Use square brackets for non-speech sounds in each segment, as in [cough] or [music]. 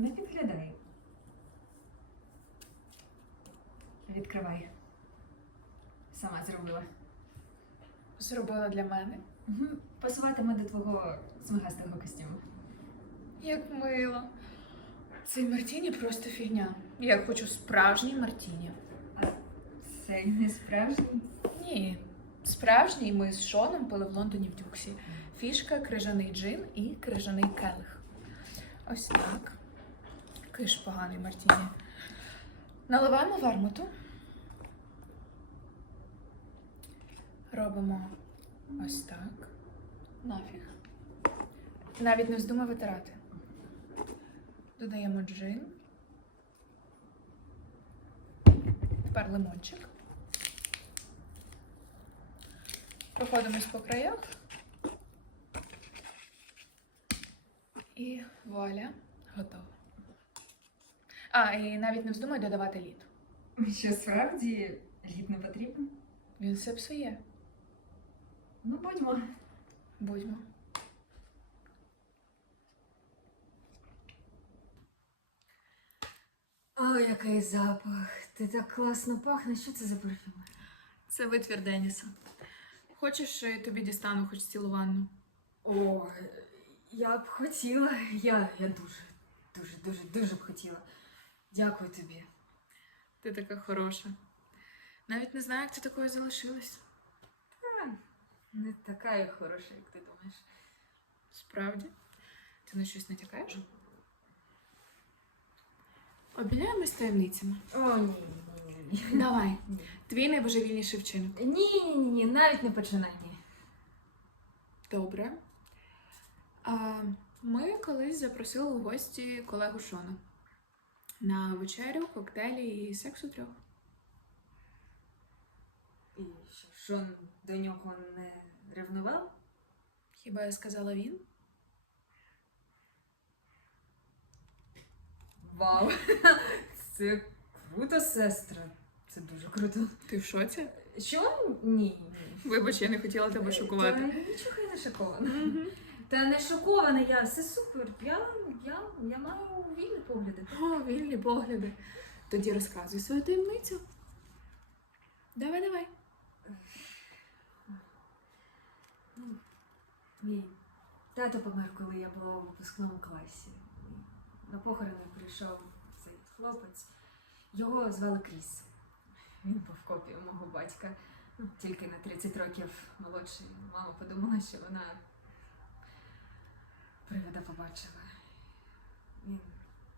Не підглядай. Відкривай. Сама зробила. Зробила для мене. Угу. Пасуватиме до твого смугастого костюму. Як мило. Цей Мартіні просто фігня. Я хочу справжній Мартіні. Це не справжній. Ні. Справжній ми з Шоном пили в Лондоні в Дюксі. Фішка, крижаний джин і крижаний келих. Ось так. Киш поганий Мартіні. Наливаємо вермуту. Робимо ось так. Нафіг. Навіть не вздумай витирати. Додаємо джин. Тепер лимончик. Проходимось по краях. І вуаля, готово. А, і навіть не вздумай додавати лід. Що справді лід не потрібен? Він все псує. Ну, будьмо. Будьмо. О, який запах. Ти так класно пахнеш. Що це за парфюм? Це витвір Деніса. Хочеш, тобі дістану хоч цілу ванну? О, я б хотіла. Я, я дуже, дуже, дуже, дуже б хотіла. Дякую тобі. Ти така хороша. Навіть не знаю, як ти такою залишилась. Не така я хороша, як ти думаєш. Справді? Ти на щось натякаєш? Обміняємось таємницями. О, ні, ні, ні, ні. Давай. Ні. Твій найбожевільніший вчинок. Ні, ні, ні, ні, навіть не починай. Ні. Добре. А, ми колись запросили у гості колегу Шона на вечерю, коктейлі і секс у трьох. І що, до нього не ревнував? Хіба я сказала він? Вау! [laughs] Це круто, сестра. Це дуже круто. Ти в шоці? Що? Ні. Вибач, я не хотіла тебе Та шокувати. нічого я не шокована. Та не шокована я, все супер. Я, я, я маю вільні погляди. О, вільні погляди. Тоді розказуй свою таємницю. Давай, давай. Мій тато помер, коли я була у випускному класі. На похорони прийшов цей хлопець. Його звали Кріс. Він був копією мого батька, ну, тільки на 30 років молодший. Мама подумала, що вона привида побачила. Він,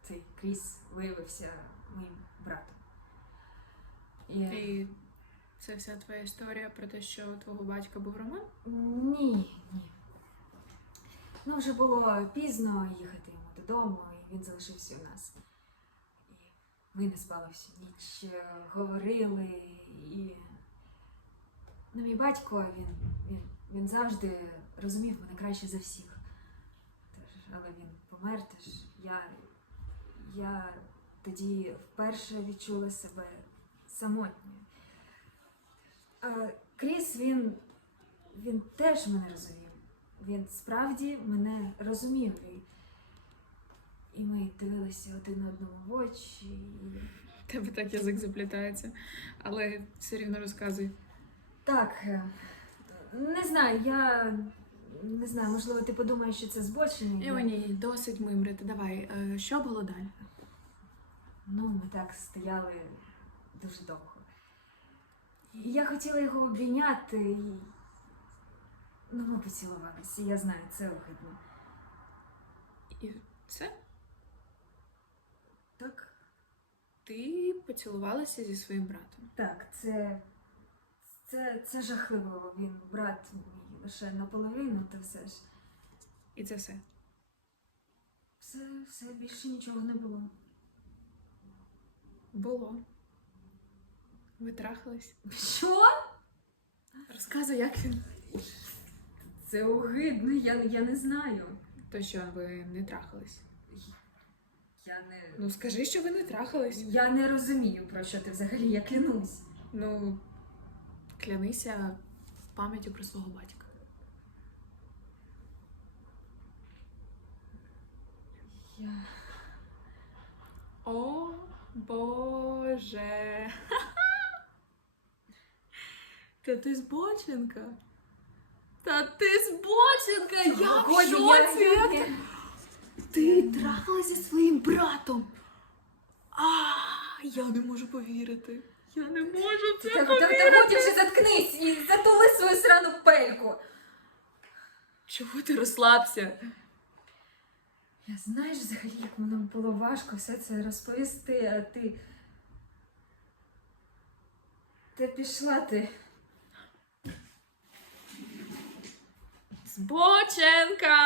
цей Кріс, виявився моїм братом. І... І це вся твоя історія про те, що твого батька був роман? Ні, ні. Ну, вже було пізно їхати йому додому, і він залишився у нас. І ми не спали всю ніч, е, говорили, і. Ну, мій батько, він, він, він завжди розумів мене краще за всіх. Тож, але він помер, тож я, я тоді вперше відчула себе самотньою. А Кріс, він він теж мене розумів. Він справді мене розумів. І, і ми дивилися один одному в очі. І... Тебе так язик заплітається, але все рівно розказуй. Так, е, не знаю, я не знаю, можливо, ти подумаєш, що це збочення. Ні, досить мимрити. Давай, е, що було далі? Ну, ми так стояли дуже довго. І я хотіла його обійняти, і ну, ми поцілувалися. Я знаю, це огидно. І все? Так, Ти поцілувалася зі своїм братом. так, це, це, це жахливо. Він брат мій лише наполовину, та все ж. І це все. Все, все більше нічого не було. Було. Ви трахались? Що? Розказуй, як він. Це огидно, я, я не знаю. То що, ви не трахались? Я не. Ну скажи, що ви не трахались. Я не розумію, про що ти взагалі, я клянусь. Ну, клянися пам'яттю про свого батька. Я. Боже. [laughs] Та ти збоченка. Та ти збоченка! Я в шоці! ти- трахалася зі своїм братом. А, я не можу повірити. Я не можу в це Та, та, та повірити. вже заткнись і затули свою срану пельку. Чого ти розслабся? Знаєш взагалі, як воно було важко все це розповісти, а ти. Ти пішла ти. Збоченка!